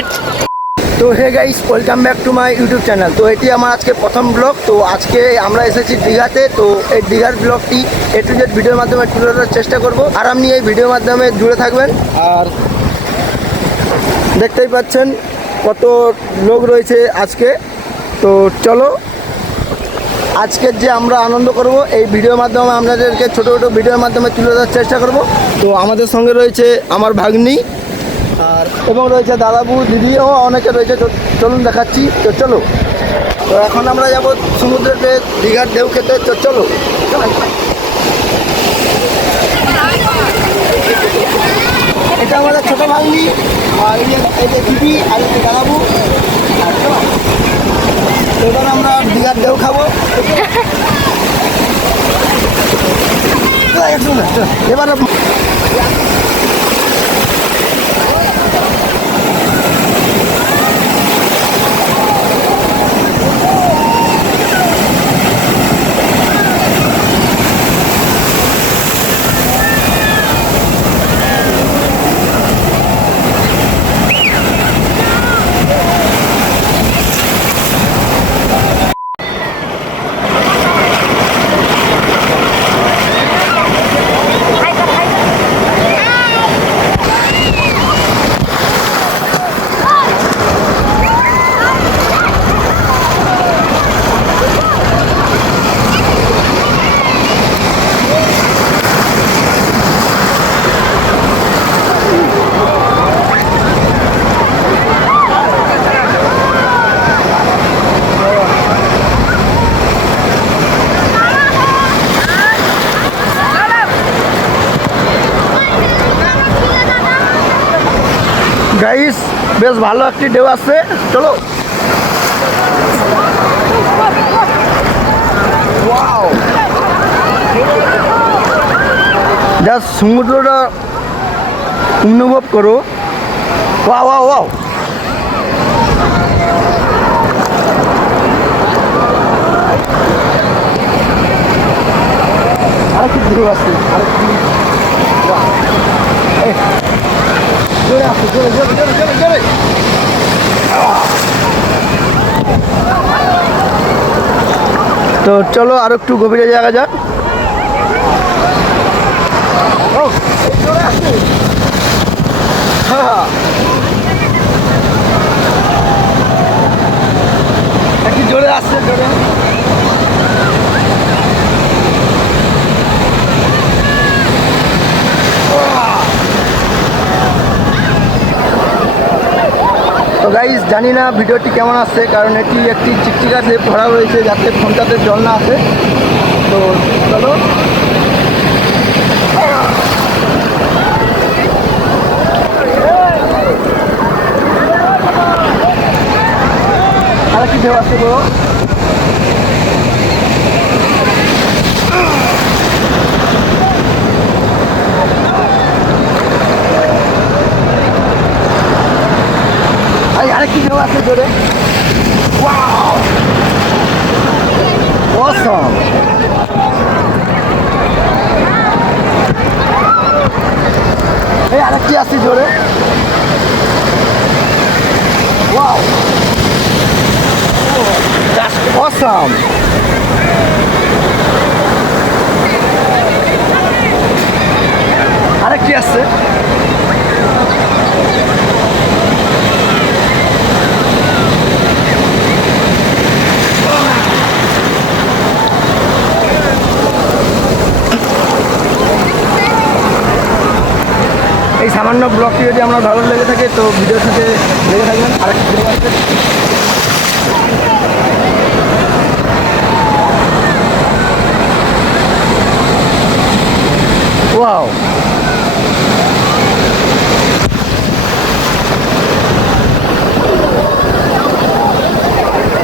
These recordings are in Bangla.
ইট। তো hey guys, welcome back to my YouTube channel. তো এটি আমার আজকে প্রথম ব্লগ। তো আজকে আমরা এসেছি দীঘাতে। তো এই দীঘার ব্লগটি এ টু জেড ভিডিওর মাধ্যমে তুলে ধরার চেষ্টা করব, আর আপনি এই ভিডিওর মাধ্যমে জুড়ে থাকবেন। আর দেখতেই পাচ্ছেন কত লোক রয়েছে আজকে। তো চলো আজকের যে আমরা আনন্দ করব এই ভিডিওর মাধ্যমে আপনাদেরকে ছোটো ছোটো ভিডিওর মাধ্যমে তুলে ধরার চেষ্টা করব। তো আমাদের সঙ্গে রয়েছে আমার ভাগ্নি আর এবং রয়েছে দাদাবু, দিদিও অনেকে রয়েছে। চলুন দেখাচ্ছি। তো চলো, তো এখন আমরা যাব সমুদ্রেতে দীঘার ঢেউ খেতে। তো চলো, এটা আমাদের ছোটো ভাগ্নি, আর এই যে দিদি আর এই যে দাদাবু। এবার আমরা দীঘার ঢেউ খাবো। এবার গাইস, বেশ ভালো একটি ঢেউ আসছে। চলো, ওয়াও, জাস্ট সমুদ্রটা অনুভব করো। ওয়াও ওয়াও ওয়াও, আরেকটি ঢেউ আসছে, আরেকটি। জোরে আসছে, জোরে জোরে জোরে জোরে জোরে। তো চলো আর একটু গভীরে জায়গা যাক। জোরে আসছে, হ্যাঁ একটু জোরে আসছে, জোরে। তো গাইস, জানি না ভিডিওটি কেমন আসছে, কারণ এটি একটি চিকচিকাতে ভরা রয়েছে যাতে ফোনটাতে জল না আসে। তো চলো, আর কি ঢেউ আসছে বলো। আরেকটি ঢেউ আসছে জোরে। Wow, awesome. এই আরেকটি আসছে জোরে। Wow, just awesome. আরেকটি আসছে। এই সামান্য ব্লগটি যদি আমরা ভালো লেগে থাকে তো ভিডিওর সাথে লেগে থাকবেন। আরেকটি ভিডিও আসছে। ওয়াও,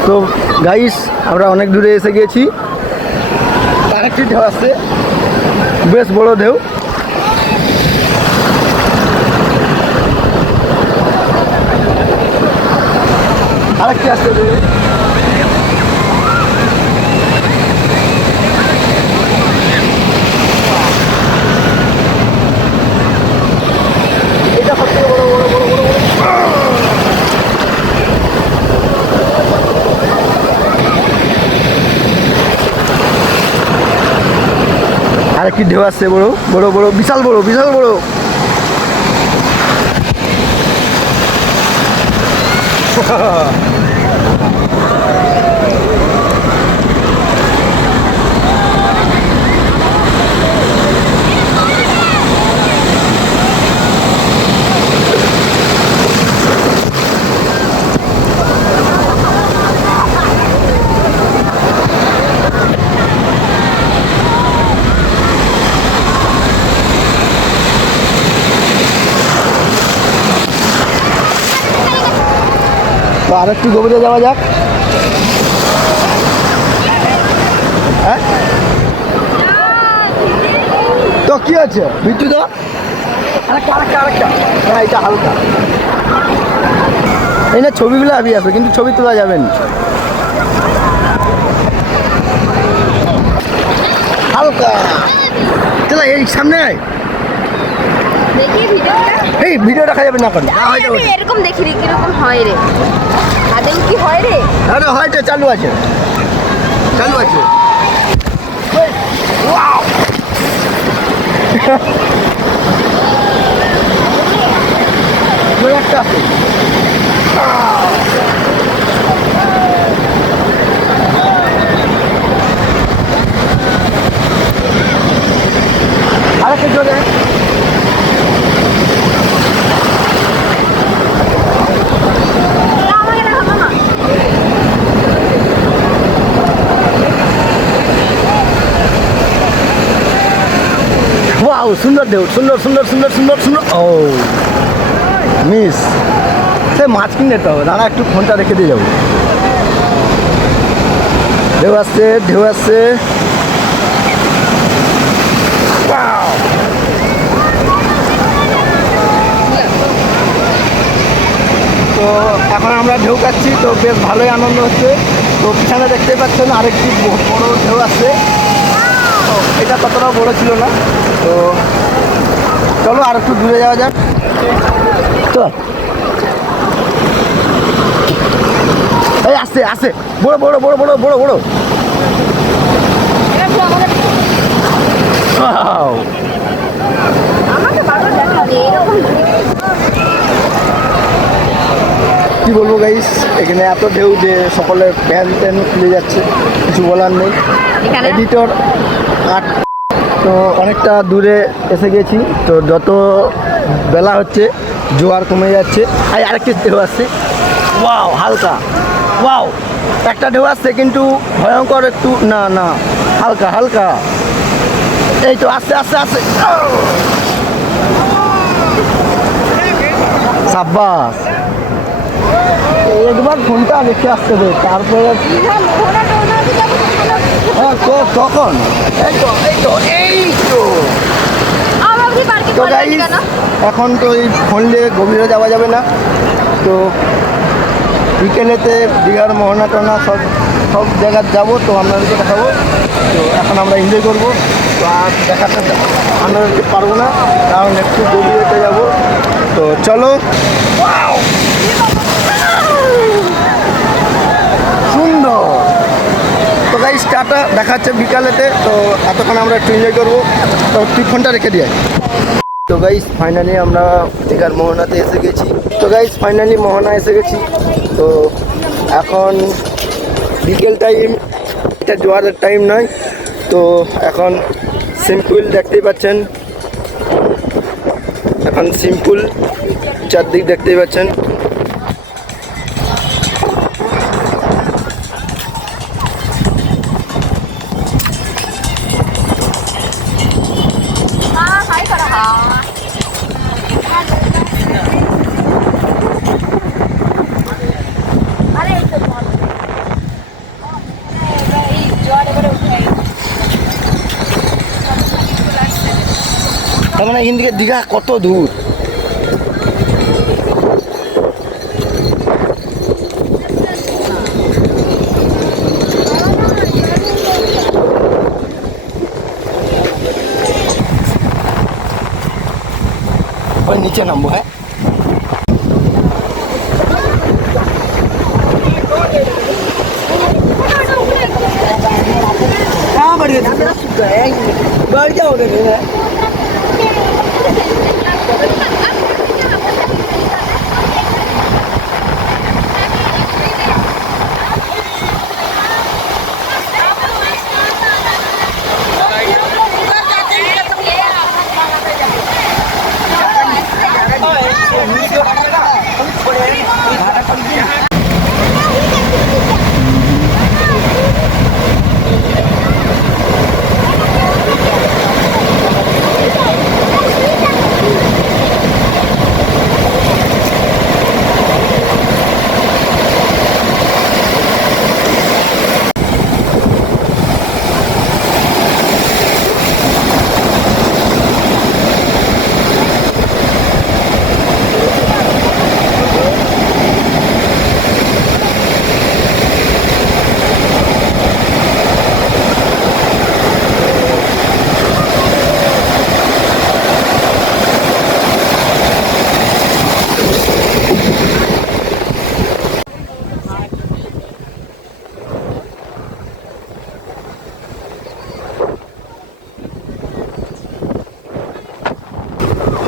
তো গাইস, আমরা অনেক দূরে এসে গিয়েছি। আরেকটি ঢেউ আসছে, বেশ বড় ঢেউ। আরেকটি আসছে। এটা সবথেকে বড় বড় বড় বড় বড়। আরেকটি ঢেউ আসছে, বড় বড় বড়, বিশাল বড়, বিশাল বড়। তো আরেকটু গভীরে যাওয়া যাক। হ্যাঁ, তো কি আছে বিট্টু? তো আরেকটা আরেকটা আরেকটা, হ্যাঁ এটা হালকা। এই না ছবিগুলো আবি আছে, কিন্তু ছবি তোলা যাবে না। হালকা চলো এই সামনে আয়। দেখি ভিডিওটা, এই ভিডিও দেখা যাবে না, করে আমি এরকম দেখি রে কিরকম হয় রে, আদেও কি হয় রে? আরে হয়তো চালু আছে, চালু আছে। ওয়াও একটা আছে। আরেকটা জোরে। আমাকে দেখো মামা, ওয়াও সুন্দর ঢেউ, সুন্দর সুন্দর সুন্দর সুন্দর সুন্দর। ও মিস, সে মাছ কিনে নিতে হবে, দাঁড়া একটু ফোনটা রেখে দিয়ে যাবো। ঢেউ আসছে, ঢেউ আসছে। Wow! তো এখন আমরা ঢেউ কাচ্ছি, তো বেশ ভালোই আনন্দ হচ্ছে। তো পিছনে দেখতে পাচ্ছেন আরেকটি বড় ঢেউ আসছে। তো এটা ততটাও বড় ছিল না। তো চলো আর একটু দূরে যাওয়া যাক। তো এই আসছে আসছে, বড় বড় বড় বড় বড় বড়। Wow! আমাকে বারবার দেখা রে এরকম কি বলবো গাইস, এখানে এত ঢেউ যে সকলের প্যান ট্যান খুলে যাচ্ছে, কিছু বলার নেই। এখানে এডিটর আট। তো অনেকটা দূরে এসে গেছি, তো যত বেলা হচ্ছে জোয়ার কমে যাচ্ছে। আর আরেকটি ঢেউ আসছে, ওয়াও হালকা, ওয়াও একটা ঢেউ আসছে কিন্তু ভয়ঙ্কর একটু, না না হালকা হালকা। এই তো আস্তে আস্তে আস্তে, সাব্বাস। একবার ফোনটা রেখে আসতে হবে, তারপরে হ্যাঁ তখন এই তো এই তো এই তো। তো গাইস এখন তো এই ফোন নিয়ে গভীরে যাওয়া যাবে না। তো বিকেলেতে দীঘার মোহনা টোনা সব সব জায়গায় যাবো, তো আপনাদেরকে দেখাবো। তো এখন আমরা এনজয় করবো। তো আর দেখাতে আপনাদেরকে পারবো না, কারণ একটু গভীরেতে যাবো। তো চলো। সুন্দর। তো গাইস টাটা, দেখাচ্ছে বিকালেতে। তো এতক্ষণ আমরা একটু এনজয় করবো। তো তুই ফোনটা রেখে দিয়ে। তো গাইস ফাইনালি আমরা দীঘার মোহনাতে এসে গেছি। তো গাইস ফাইনালি মোহনা এসে গেছি। তো এখন বিকেল টাইম, এটা জোয়ারের টাইম নয়। তো এখন সিম্পল দেখতেই পাচ্ছেন, এখন সিম্পল চারদিক দেখতেই পাচ্ছেন। হাই করা আরে এই তো এই জল এবারে উঠে তার মানে এখান থেকে দীঘা কত দূর? ওই নিচে নামবো। হ্যাঁ बढ़िया बाहर क्या हो रहे हैं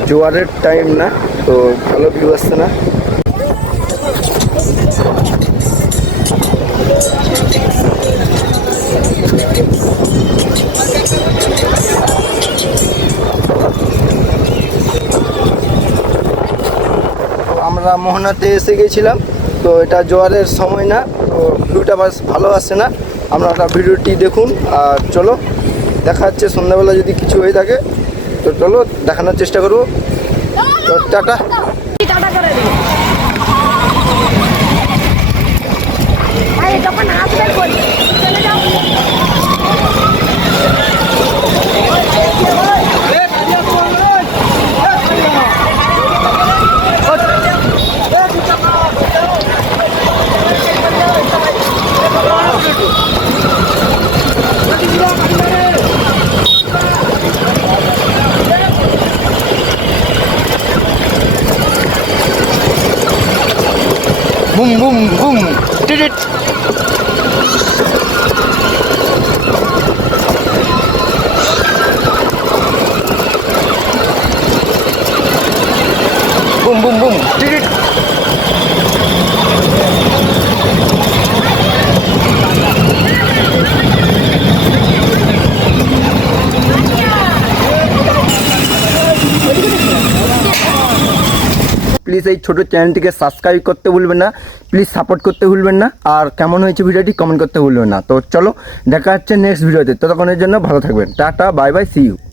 জোয়ারের টাইম না তো ভালো ভিউ আসছে না আমরা মোহনাতে এসে গেছিলাম তো এটা জোয়ারের সময় না তো ভিউটা বাস ভালো আসছে না আপনারা ভিডিওটি দেখুন আর চলো দেখা যাচ্ছে সন্ধ্যাবেলা যদি কিছু হয়ে থাকে তো চলো দেখানোর চেষ্টা করবো তো টাটা টাটা করে দিই আরে যখন আসবে বলি চলে যাও বুম বুম বুম টিটিট বুম বুম বুম টিটিট প্লিজ এই ছোটো চ্যানেলটিকে সাবস্ক্রাইব করতে ভুলবেন না প্লিজ সাপোর্ট করতে ভুলবেন না আর কেমন হয়েছে ভিডিওটি কমেন্ট করতে ভুলবেন না তো চলো দেখা হচ্ছে নেক্সট ভিডিওতে ততক্ষণের জন্য ভালো থাকবেন tata bye bye see you